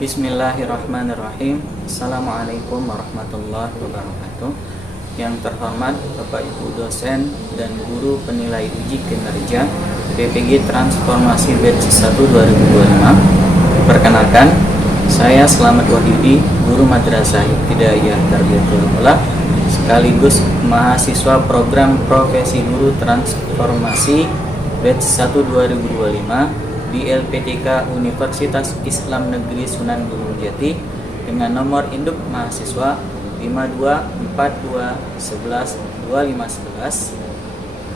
Bismillahirrahmanirrahim. Assalamualaikum warahmatullahi wabarakatuh. Yang terhormat Bapak Ibu dosen dan guru penilai uji kinerja PPG Transformasi Batch 1 2025. Perkenalkan, saya Slamet Wahyudi, guru Madrasah Ibtidaiyah Tarbiyatul Aulah sekaligus mahasiswa program Profesi Guru Transformasi Batch 1 2025 di LPTK Universitas Islam Negeri Sunan Gunung Jati dengan nomor induk mahasiswa 5242112511.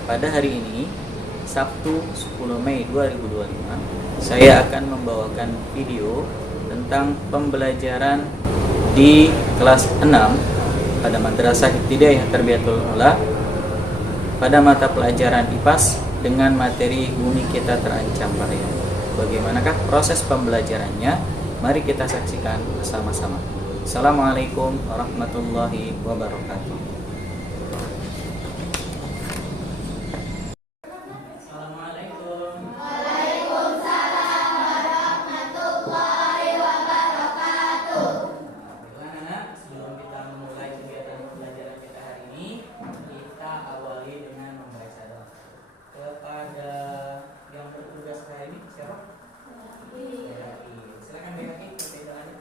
Pada hari ini, Sabtu 10 Mei 2025, saya akan membawakan video tentang pembelajaran di kelas 6 pada Madrasah Ibtidaiyah Tarbiyatul Aulah pada mata pelajaran IPAS dengan materi Bumi Kita Terancam Bahaya. Bagaimanakah proses pembelajarannya? Mari kita saksikan bersama-sama. Assalamualaikum warahmatullahi wabarakatuh. Assalamualaikum. Waalaikumsalam warahmatullahi wabarakatuh. Bagaimana? Sebelum kita memulai kegiatan pembelajaran kita hari ini, kita awali dengan membaca doa. Kepada yang bertugas hari ini siapa? Silakan BKI baca doanya.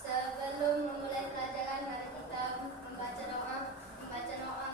Sebelum memulai pelajaran, mari kita membaca doa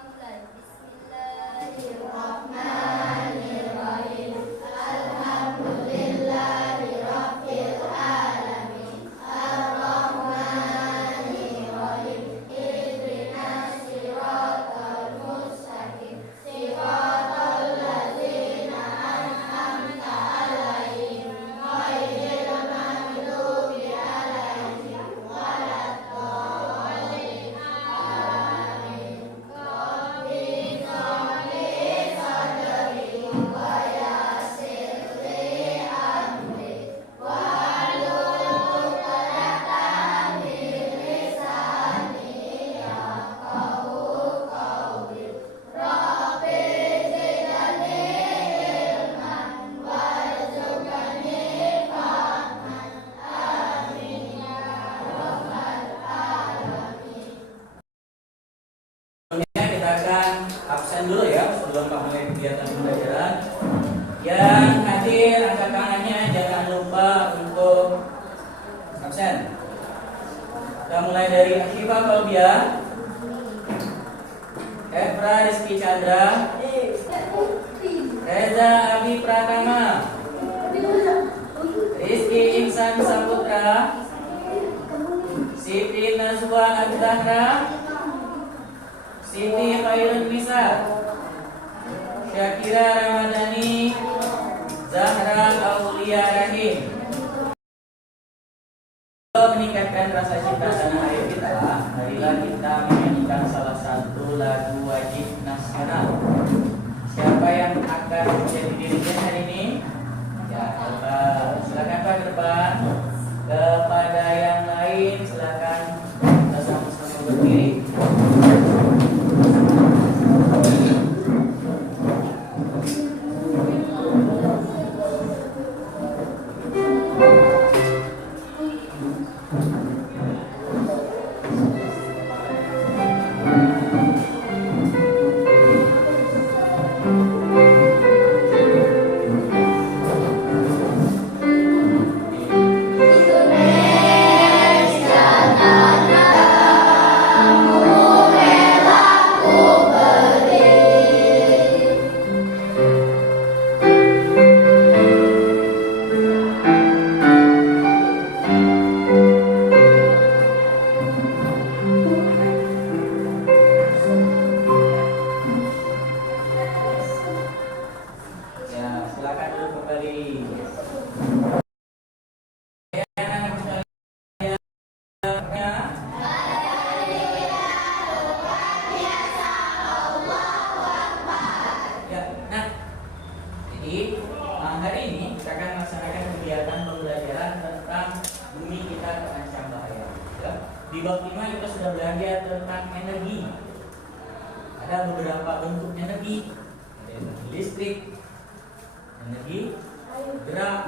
mulai. Bismillahirrahmanirrahim. Alhamdulillahirabbil alamin. Arrahmanirrahim. Ihdinas siratal mustaqim. Siratal ladzina an'amta 'alaihim ghairil maghdubi 'alaihim waladdallin. Amin. Rabbi shrahli sadri wa yassir li amri wahlul 'uqdatam min lisani yafqahu qawli. Rabbi zidni ilman warzuqni fahman. Amin ya rabbal alamin. Sebelumnya kita akan absen dulu ya sebelum mulai kegiatan pembelajaran. Yang hadir angkat tangannya, jangan lupa untuk absen. Kita mulai dari Akhifa Faubia, Efra Rizky Chandra, Reza Abi Pratama, Rizky Ihsan Saputra, Siti Nazwa Al-Zahra, Siti Khairun Nisa, Syakira Ramadhani, Zahra Aulia Rahim. Untuk meningkatkan rasa cinta tanah air kita, marilah kita menyanyikan salah satu lagu wajib nasional. Siapa yang akan menjadi dirijen hari ini? Ya, silakan Pak ke depan. Kepada yang lain silakan kita sama-sama berdiri. Ya, silakan duduk kembali. Ya, nah, jadi hari ini kita akan melaksanakan kegiatan pembelajaran tentang bumi kita terancam bahaya. Ya. Di bab 5 kita sudah belajar tentang energi. Ada beberapa bentuk energi, ada energi listrik, energi gerak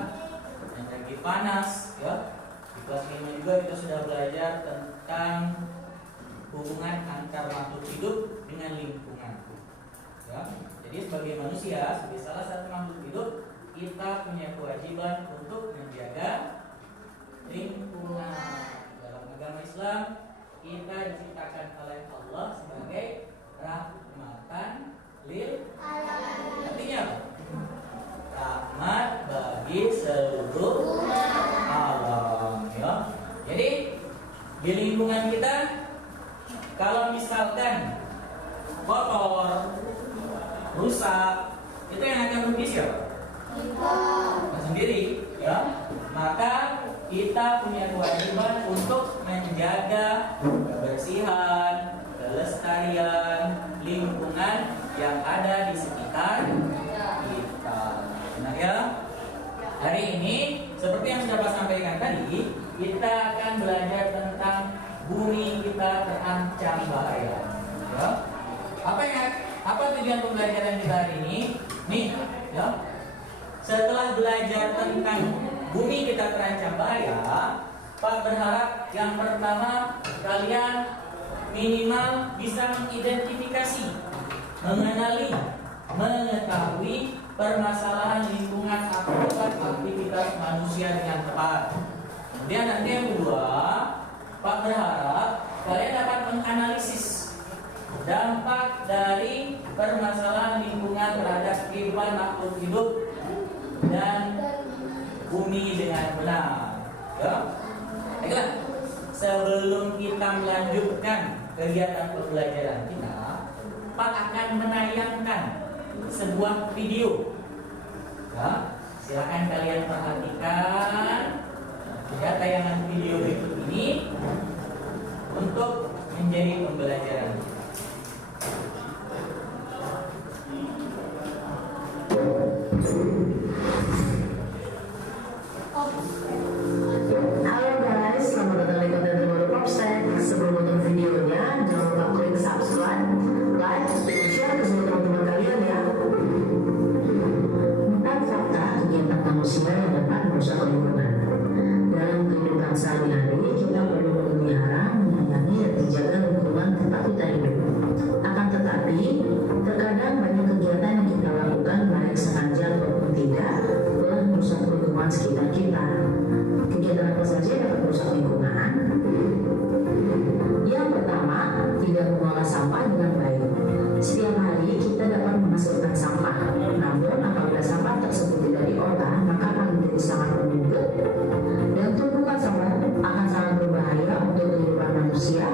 energi panas, ya. Di kelas 5 juga kita sudah belajar tentang hubungan antar makhluk hidup dengan lingkungan, ya. Jadi sebagai manusia, sebagai salah satu makhluk hidup, kita punya kewajiban untuk menjaga lingkungan. Dalam agama Islam, kita diciptakan oleh Allah sebagai rahmatan lil alamin. Artinya apa? Rahmat bagi seluruh alam, ya. Jadi di lingkungan kita, kalau misalkan kotor, rusak, itu yang akan rugi siapa? Kita sendiri, ya. Maka kita punya kewajiban untuk menjaga kebersihan, kelestarian lingkungan yang ada di sekitar kita. Nah, ya. Hari ini seperti yang sudah Pak sampaikan tadi, kita akan belajar tentang bumi kita terancam bahaya. Ya. Apa tujuan pembelajaran kita hari ini? Nih, ya. Setelah belajar tentang bumi kita terancam bahaya, Pak berharap yang pertama kalian minimal bisa mengidentifikasi, mengenali, mengetahui permasalahan lingkungan akibat aktivitas manusia dengan tepat. Kemudian nanti yang kedua, Pak berharap kalian dapat menganalisis dampak dari permasalahan lingkungan terhadap kehidupan makhluk hidup dan bumi dengan benar. Ya. Baiklah, sebelum kita melanjutkan kegiatan pembelajaran kita, Pak akan menayangkan sebuah video. Ya, silakan kalian perhatikan ya tayangan video berikut ini untuk menjadi pembelajaran. Halo guys, selamat datang di konten terbaru Popsec. Sebelum nonton videonya, jangan lupa klik subscribe, like, dan share ke seluruh teman-teman kalian ya. 4 fakta kegiatan manusia yang dapat merusak lingkungan. Dalam kehidupan sehari-hari, kita perlu memelihara, menyayangi, dan menjaga lingkungan tempat kita hidup. Akan tetapi, terkadang banyak kegiatan yang kita lakukan, baik sengaja maupun tidak, telah merusak lingkungan sekitar kita. Kegiatan apa saja yang dapat merusak lingkungan? Yang pertama, tidak mengolah sampah dengan baik. Setiap hari kita dapat menghasilkan sampah, namun apabila sampah tersebut tidak diolah, maka akan menjadi sangat menumpuk dan tumpukan sampah akan sangat berbahaya untuk kehidupan manusia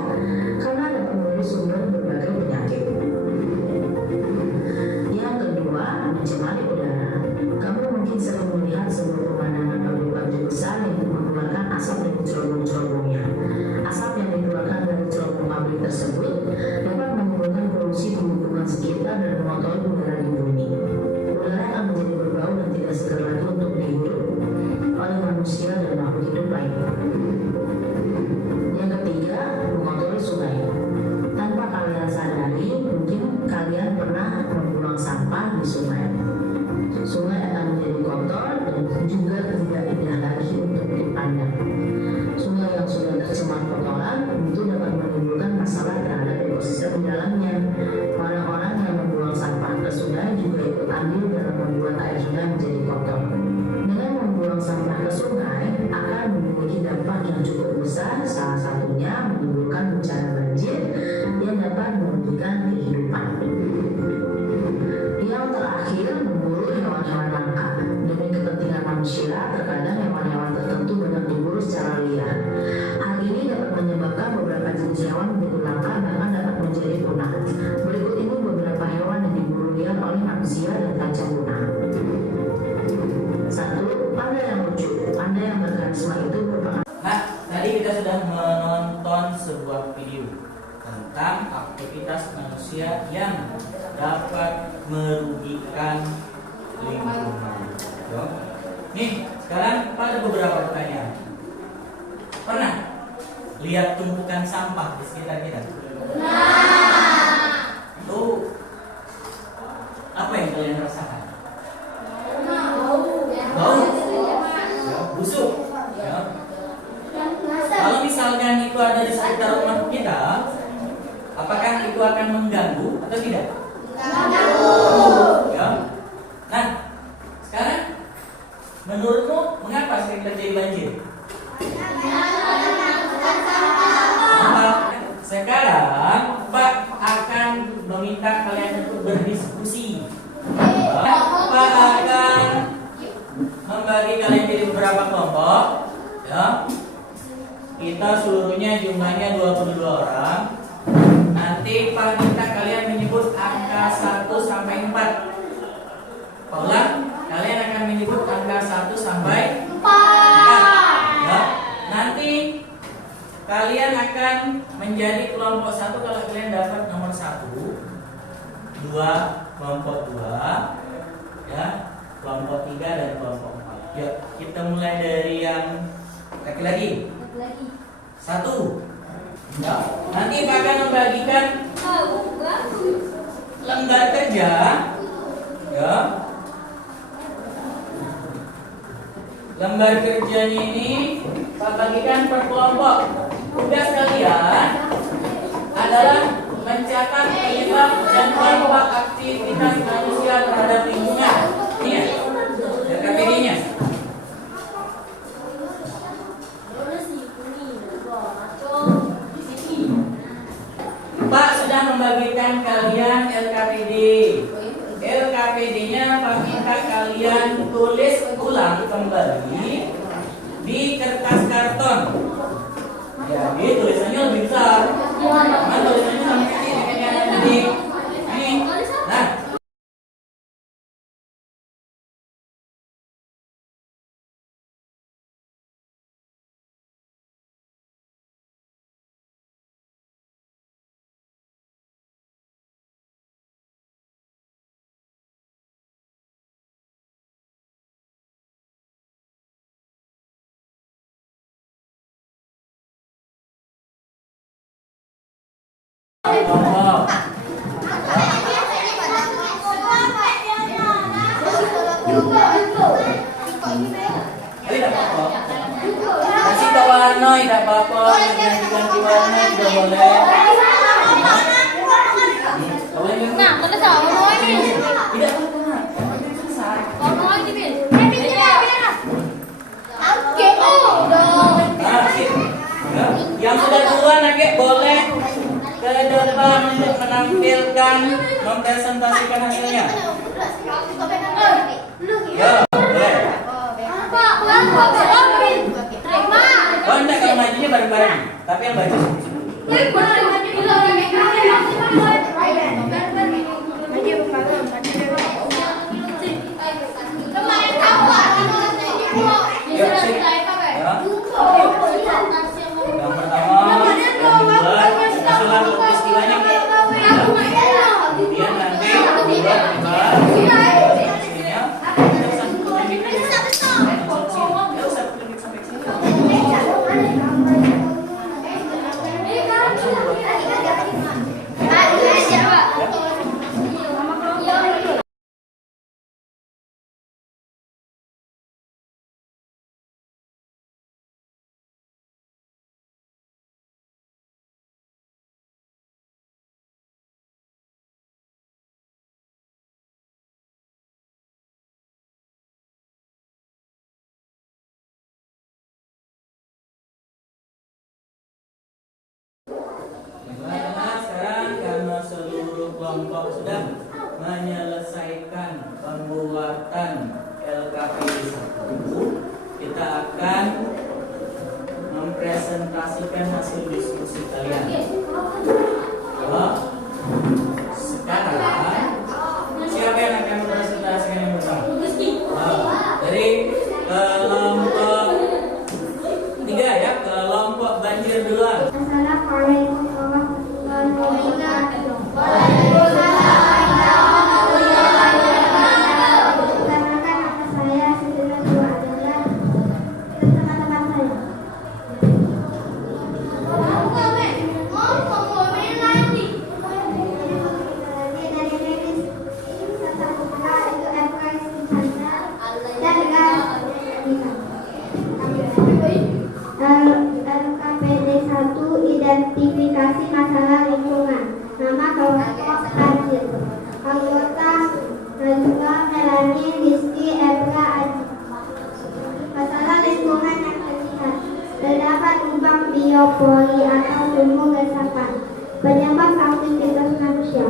karena dapat menjadi sumber berbagai penyakit. Yang kedua, mencemari udara. Kamu mungkin sering melihat sebuah pemandangan pabrik-pabrik besar yang mengeluarkan asap dari cerobong-cerobongnya. Asap yang dikeluarkan dari cerobong pabrik tersebut dapat menimbulkan polusi di lingkungan sekitar dan mengotori udara di bumi. Udara akan menjadi berbau dan tidak segar lagi untuk dihirup oleh manusia dan makhluk hidup lainnya. Yang ketiga, mengotori sungai. Tanpa kalian sadari, mungkin kalian pernah membuang sampah di sungai. Sungai akan menjadi kotor dan juga tidak indah lagi untuk dipandang. Sungai yang sudah tercemar kotoran itu dapat menimbulkan masalah terhadap ekosistem di dalamnya. Orang-orang yang membuang sampah ke sungai juga ikut andil dalam membuat air sungai menjadi kotor. Dengan membuang sampah ke sungai akan memiliki dampak yang cukup besar, salah satunya menimbulkan bencana banjir yang dapat merugikan kehidupan. Yang terakhir, memburu hewan-hewan langka. Demi kepentingan manusia, terkadang hewan-hewan tertentu banyak diburu secara liar. Hal ini dapat menyebabkan beberapa jenis hewan menjadi langka, bahkan dapat menjadi punah. Berikut ini beberapa hewan yang diburu liar oleh manusia dan terancam punah. 1. Panda yang lucu. Panda yang berkarisma itu merupakan. Nah, tadi kita sudah menonton sebuah video tentang aktivitas manusia yang dapat merugikan lingkungan. Nih, sekarang pada beberapa pertanyaan. Pernah lihat tumpukan sampah di sekitar kita? Itu apa yang kalian rasakan? Bau sekitar rumah kita, apakah itu akan mengganggu atau tidak? Ya. Nah, sekarang menurutmu mengapa sering terjadi banjir? Sekarang Pak akan meminta kalian untuk berdiskusi. Pak akan membagi kalian jadi beberapa kelompok. Ya. Kita seluruhnya jumlahnya 22 orang. Nanti Pak minta kalian menyebut angka 1 sampai 4. Paulah, kalian akan menyebut angka 1 sampai 4. Ya. Nanti kalian akan menjadi kelompok 1 kalau kalian dapat nomor 1, 2, kelompok 2, ya, kelompok 3 dan kelompok 4. Yuk, kita mulai dari yang laki-laki. 1. Ya. Nanti Pak akan membagikan lembar kerja. Ya. Lembar kerjanya ini Pak bagikan per kelompok. Tugas kalian adalah mencatat penyebab dan dampak aktivitas manusia terhadap lingkungan. Ini ya, KPD-nya. Pak sudah membagikan kalian LKPD. LKPD-nya Pak minta kalian tulis ulang kembali di kertas karton. Jadi tulisannya lebih besar. Nah, tulisannya sama kecil ini. Nah, kelompok. Tidak apa-apa. Kasih ke warna, tidak apa-apa. Ganti warna juga boleh. Nah, tulis apa mau ini? Tidak apa-apa. Yang penting selesai. Mau ini bil? Biar. Oke, Nah, sip. Ya. Yang sudah duluan Akek boleh ke depan untuk menampilkan, mempresentasikan hasilnya. Ya, boleh. Oh, enggak, kalau majunya bareng-bareng. Tapi yang baju Yuk, sip. Ya. Yang pertama, yang kedua, susulan peristiwanya. Kemudian nanti kedua, sekarang karena seluruh kelompok sudah menyelesaikan pembuatan LKPD 1, kita akan mempresentasikan hasil diskusi kalian. Ya. Sekarang siapa yang akan mempresentasikan yang pertama? Dari kelompok 3 ya, kelompok banjir duluan. Assalamualaikum warahmatullahi wabarakatuh. Perkenalkan nama saya Siti Najwa adalah teman-teman saya. Dari pori atau sumur resapan. Penyebab aktivitas manusia.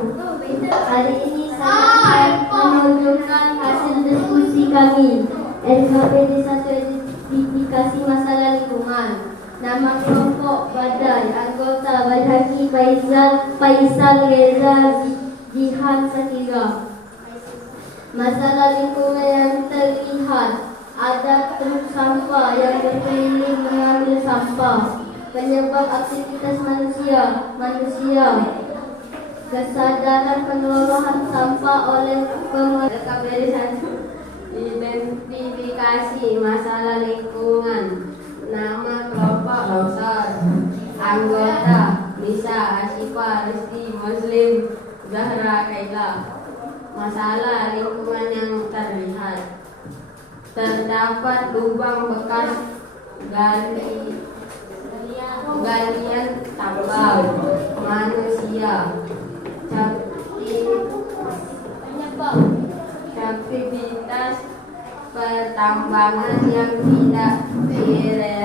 Hari ini saya akan menunjukkan hasil diskusi kami. LKP Desa Sertifikasi Masalah Lingkungan. Nama kelompok Badai, anggota Badhaki Faisal Reza Jihan Sakira. Masalah lingkungan yang terlihat, ada truk sampah yang berkeliling mengambil sampah. Penyebab aktivitas manusia. Kesadaran pengelolaan sampah oleh pemerintah. Identifikasi masalah lingkungan. Nama kelompok Lausar. Anggota Nisa, Asyifa, Resti, Muslim, Zahra, Kaila. Masalah lingkungan yang terlihat. Terdapat lubang bekas galian tambang manusia. Aktivitas pertambangan yang tidak direklamasi.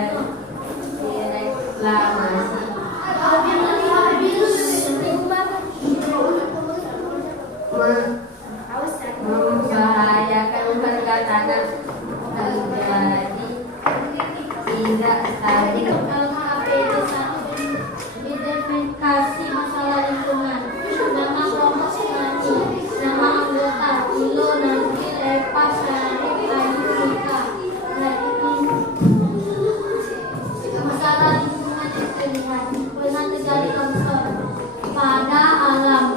Membahayakan harga tanah menjadi tidak stabil. Identifikasi masalah lingkungan. Nama kelompok Sinati. Nama anggota Ilo, Nazil, Epa, Syarif, Ayu, Rika. Masalah lingkungan yang terlihat. Pernah terjadi longsor pada alam.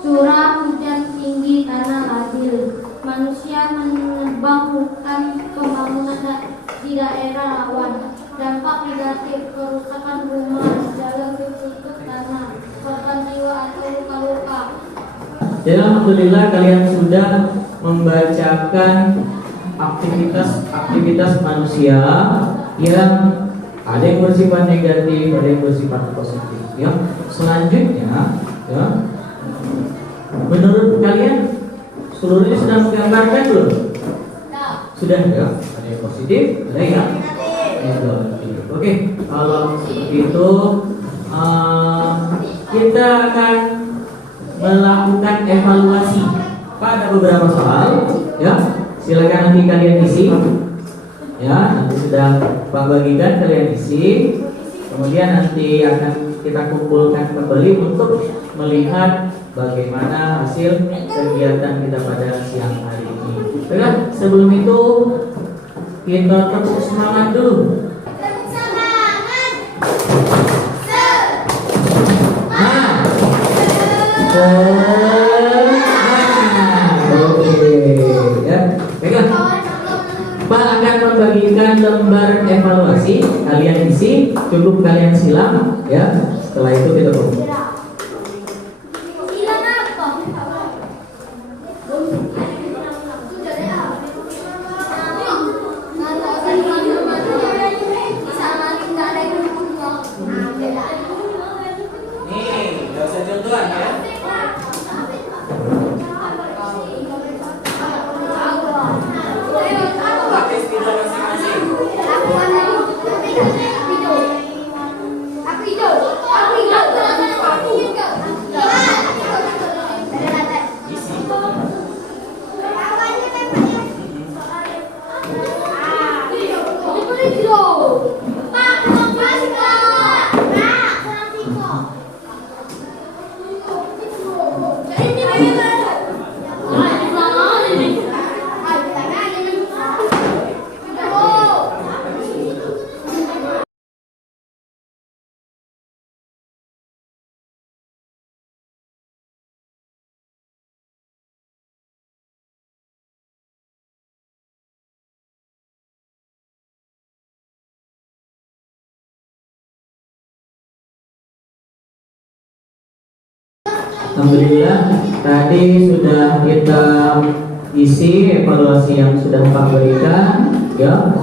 Curah hujan tinggi, tanah labil. Manusia menebang hutan, pembangunan di daerah rawan. Dampak negatif, kerusakan rumah, jalan tertutup tanah, korban jiwa atau luka-luka. Dan alhamdulillah kalian sudah membacakan aktivitas manusia yang ada yang bersifat negatif, ada yang bersifat positif. Ya, selanjutnya, ya, menurut kalian seluruhnya sudah menggambarkan belum? Sudah ya. Ada yang positif, ada yang negatif. Oke, kalau seperti itu kita akan melakukan evaluasi pada beberapa soal. Ya, silakan nanti kalian isi. Ya, nanti sudah Pak bagikan kalian isi. Kemudian nanti akan kita kumpulkan kembali untuk melihat bagaimana hasil kegiatan kita pada siang hari ini. Baiklah, sebelum itu kita tepuk semangat dulu. Oke, ya. Baiklah. Pak akan membagikan lembar evaluasi, kalian isi, cukup kalian silang, ya. Setelah itu kita kumpul. Alhamdulillah tadi sudah kita isi evaluasi yang sudah Pak berikan, ya.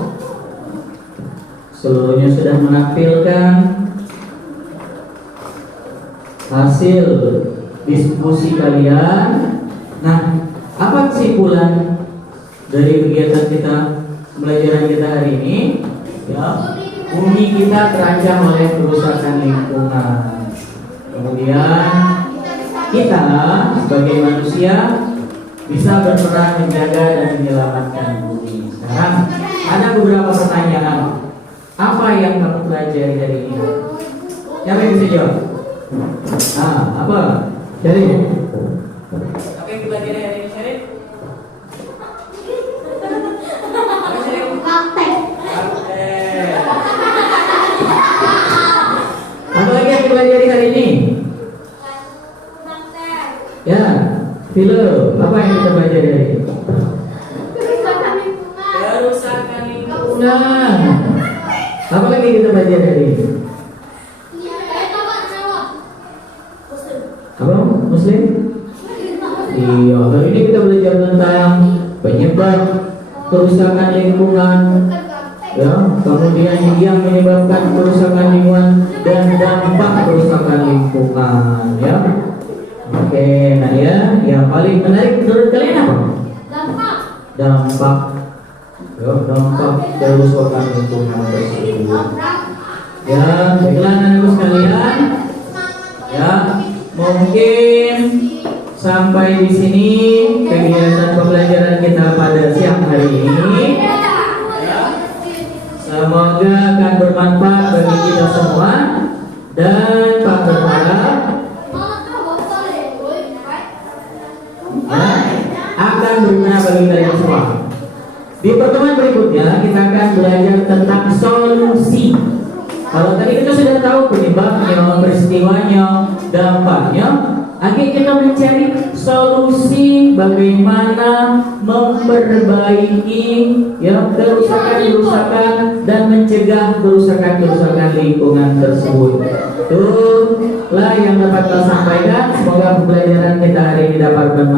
Seluruhnya sudah menampilkan hasil diskusi kalian. Nah, apa kesimpulan dari kegiatan kita, pembelajaran kita hari ini? Ya, bumi kita terancam oleh kerusakan lingkungan. Kemudian kita sebagai manusia bisa berperan menjaga dan menyelamatkan bumi. Sekarang ada beberapa pertanyaan. Apa yang kamu pelajari dari ini? Siapa yang bisa jawab? Apa? Jadi, apa yang pelajari hari ini, Syarif? Apa, Syarif? Praktek. Apa lagi yang dipelajari hari ini? Ya, Philo, apa yang kita pelajari hari ini? Kerusakan lingkungan. Apa lagi kita pelajari hari ini? Apa? Muslim? Iya, hari ini kita belajar tentang penyebab kerusakan lingkungan, ya, kemudian yang menyebabkan kerusakan lingkungan dan dampak kerusakan lingkungan, ya. Oke, nah ya, yang paling menarik menurut kalian apa? Dampak, ya, dampak kerusakan lingkungan tersebut. Ya, baiklah anak-anakku sekalian, ya, mungkin sampai di sini kegiatan pembelajaran kita pada siang hari ini. Semoga akan bermanfaat bagi kita semua dan Pak berharap akan berguna bagi kalian semua. Di pertemuan berikutnya kita akan belajar tentang solusi. Kalau tadi kita sudah tahu penyebabnya, peristiwanya, dampaknya, akhirnya kita mencari solusi bagaimana memperbaiki, ya, kerusakan-kerusakan dan mencegah kerusakan-kerusakan lingkungan tersebut. Itulah yang dapat saya sampaikan. Semoga pembelajaran kita hari ini dapat bermanfaat